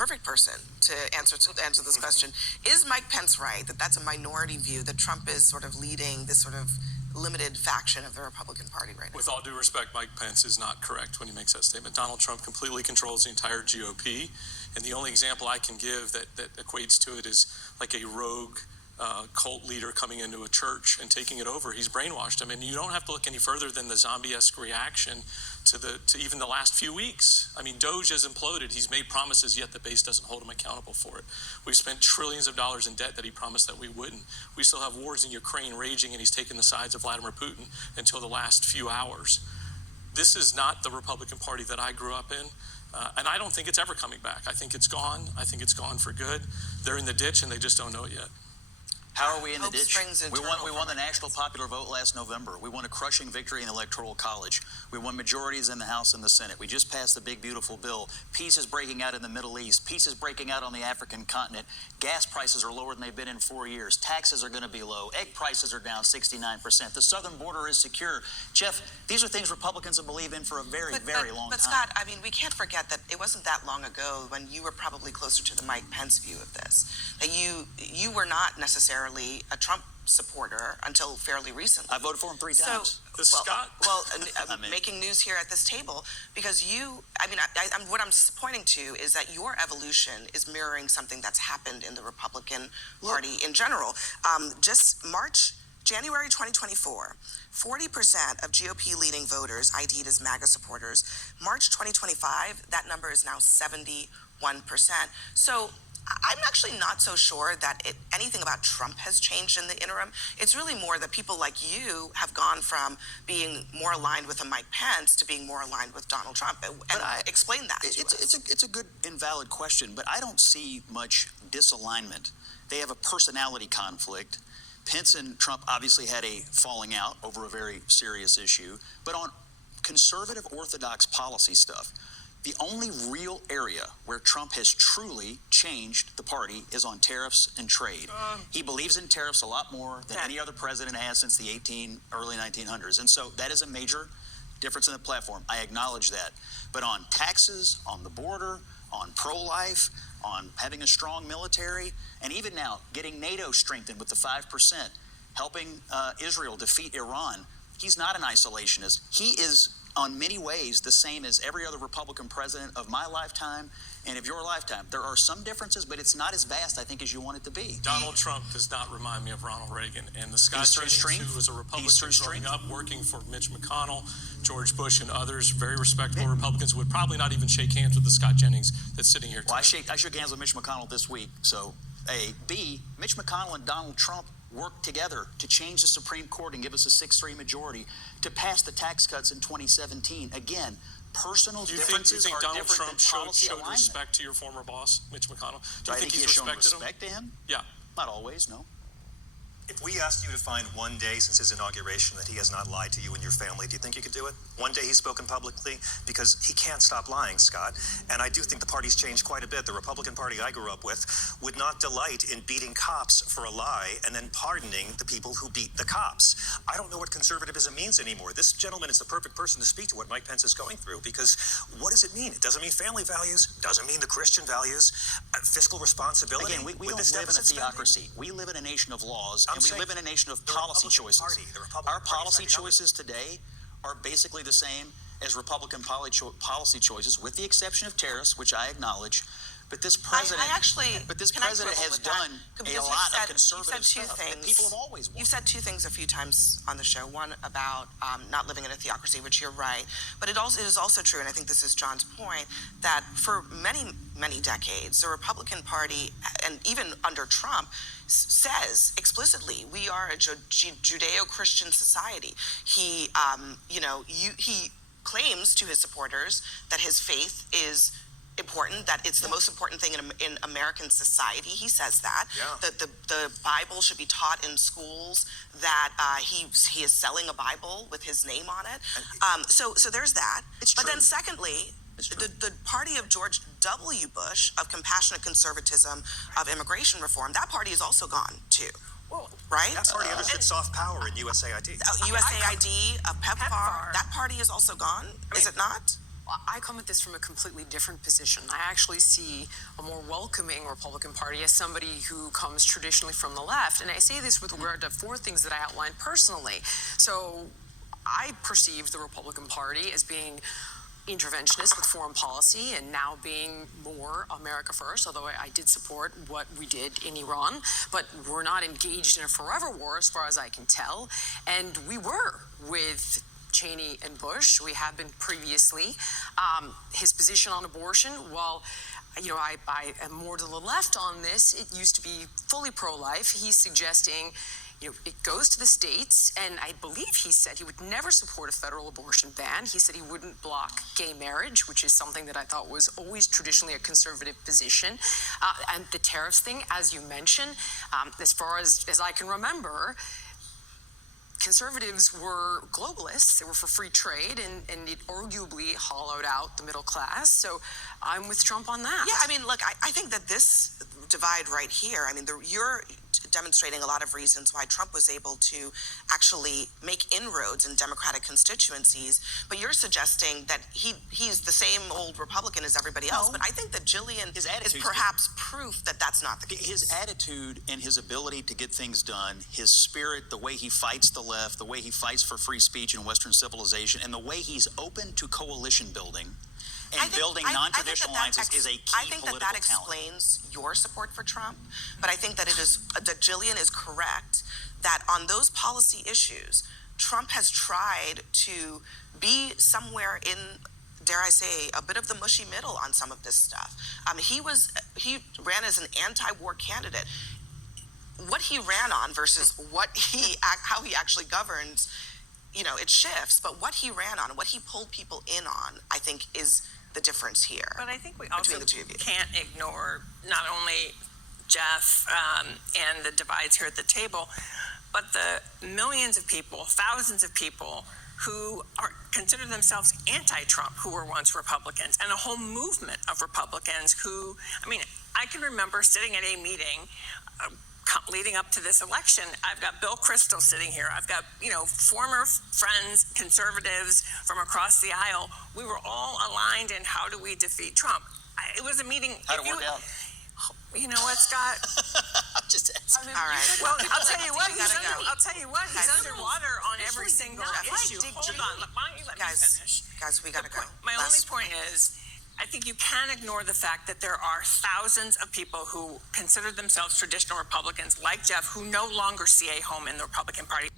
perfect person to answer this question. Is Mike Pence right that that's a minority view, that Trump is sort of leading this sort of limited faction of the Republican Party right now? With all due respect, Mike Pence is not correct when he makes that statement. Donald Trump completely controls the entire GOP, and the only example I can give that equates to it is like a rogue cult leader coming into a church and taking it over. He's brainwashed him, and you don't have to look any further than the zombie-esque reaction to even the last few weeks. I mean, Doge has imploded. He's made promises, yet the base doesn't hold him accountable for it. We've spent trillions of dollars in debt that he promised that we wouldn't. We still have wars in Ukraine raging, and he's taken the sides of Vladimir Putin until the last few hours. This is not the Republican Party that I grew up in. And I don't think it's ever coming back. I think it's gone. I think it's gone for good. They're in the ditch, and they just don't know it yet. How are we in the ditch? We won the national popular vote last November. We won a crushing victory in the Electoral College. We won majorities in the House and the Senate. We just passed the big, beautiful bill. Peace is breaking out in the Middle East. Peace is breaking out on the African continent. Gas prices are lower than they've been in 4 years. Taxes are going to be low. Egg prices are down 69%. The southern border is secure. Jeff, these are things Republicans have believed in for a very long time. But Scott, I mean, we can't forget that it wasn't that long ago when you were probably closer to the Mike Pence view of this, that you were not necessarily a Trump supporter until fairly recently. I voted for him 3 times. Making news here at this table because what I'm pointing to is that your evolution is mirroring something that's happened in the Republican Party in general. January 2024, 40% of GOP leading voters ID'd as MAGA supporters. March 2025, that number is now 71%. So I'm actually not so sure that anything about Trump has changed in the interim. It's really more that people like you have gone from being more aligned with a Mike Pence to being more aligned with Donald Trump. Explain that to us. It's a good and valid question, but I don't see much disalignment. They have a personality conflict. Pence and Trump obviously had a falling out over a very serious issue, but on conservative orthodox policy stuff, the only real area where Trump has truly changed the party is on tariffs and trade. He believes in tariffs a lot more than any other president has since the early 1900s. And so that is a major difference in the platform. I acknowledge that. But on taxes, on the border, on pro-life, on having a strong military, and even now getting NATO strengthened with the 5%, helping Israel defeat Iran, he's not an isolationist. He is on many ways the same as every other Republican president of my lifetime and of your lifetime. There are some differences, but it's not as vast, I think, as you want it to be. Donald Trump does not remind me of Ronald Reagan. And the Scott Jennings, who was a Republican growing up, working for Mitch McConnell, George Bush, and others, very respectable Republicans, would probably not even shake hands with the Scott Jennings that's sitting here today. Well, I shook hands with Mitch McConnell this week. So, A. B, Mitch McConnell and Donald Trump worked together to change the Supreme Court and give us a 6-3 majority to pass the tax cuts in 2017. Again, personal differences are different than policy alignment. Do you think Donald Trump showed respect to your former boss, Mitch McConnell? Do you think he's shown respect to him? Yeah. Not always, no. If we asked you to find one day since his inauguration that he has not lied to you and your family, do you think you could do it? One day he's spoken publicly? Because he can't stop lying, Scott. And I do think the party's changed quite a bit. The Republican Party I grew up with would not delight in beating cops for a lie and then pardoning the people who beat the cops. I don't know what conservatism means anymore. This gentleman is the perfect person to speak to what Mike Pence is going through, because what does it mean? It doesn't mean family values, doesn't mean the Christian values, fiscal responsibility. Again, we don't live in a theocracy. We live in a nation of laws, and we live in a nation of policy choices. Our policy choices today are basically the same as Republican policy choices, with the exception of tariffs, which I acknowledge. But this president, has done a lot of conservative stuff that people have always wanted. You've said two things a few times on the show. One about not living in a theocracy, which you're right. But it is also true, and I think this is John's point, that for many decades, the Republican Party, and even under Trump, says explicitly, we are a Judeo-Christian society. He claims to his supporters that his faith is important, that it's the most important thing in American society. He says that. That the Bible should be taught in schools, that he is selling a Bible with his name on it. So there's that. But then secondly, the party of George W. Bush, of compassionate conservatism, of immigration reform, that party is also gone too. Well, right? That party understood soft power in USAID. USAID, PEPFAR, that party is also gone, is it not? I come at this from a completely different position. I actually see a more welcoming Republican Party as somebody who comes traditionally from the left. And I say this with regard to 4 things that I outlined personally. So I perceived the Republican Party as being interventionist with foreign policy and now being more America first, although I did support what we did in Iran, but we're not engaged in a forever war as far as I can tell. And we were with Cheney and Bush. We have been previously. His position on abortion, while I am more to the left on this, it used to be fully pro-life. He's suggesting it goes to the states, and I believe he said he would never support a federal abortion ban. He said he wouldn't block gay marriage, which is something that I thought was always traditionally a conservative position. And the tariffs thing, as you mentioned, as far as I can remember, conservatives were globalists. They were for free trade, and it arguably hollowed out the middle class. So I'm with Trump on that. Yeah, I mean, look, I think that this divide right here, I mean, you're demonstrating a lot of reasons why Trump was able to actually make inroads in Democratic constituencies, but you're suggesting that he's the same old Republican as everybody else. No. But I think that Jillian His is attitude's perhaps proof that that's not the case. His attitude and his ability to get things done, his spirit, the way he fights the left, the way he fights for free speech and Western civilization, and the way he's open to coalition building and building non-traditional alliances is a key political that talent. explains your support for Trump, but I think that that Jillian is correct that on those policy issues, Trump has tried to be somewhere in, dare I say, a bit of the mushy middle on some of this stuff. He ran as an anti-war candidate. What he ran on versus how he actually governs, it shifts. But what he ran on, what he pulled people in on, I think is the difference here. But I think we also the two of you. can't ignore not only Jeff and the divides here at the table, but the millions of people, thousands of people who consider themselves anti-Trump, who were once Republicans, and a whole movement of Republicans who, I can remember sitting at a meeting leading up to this election. I've got Bill Kristol sitting here. I've got, former friends, conservatives from across the aisle. We were all aligned in how do we defeat Trump. It was a meeting. How'd it work out? You know what, Scott? I'm just asking. All right. Well, I'll tell you what. I'll tell you what. He's underwater on every single issue. Hold on. Why don't you let me finish? Guys, we got to go. My only point is, I think you can't ignore the fact that there are thousands of people who consider themselves traditional Republicans, like Jeff, who no longer see a home in the Republican Party.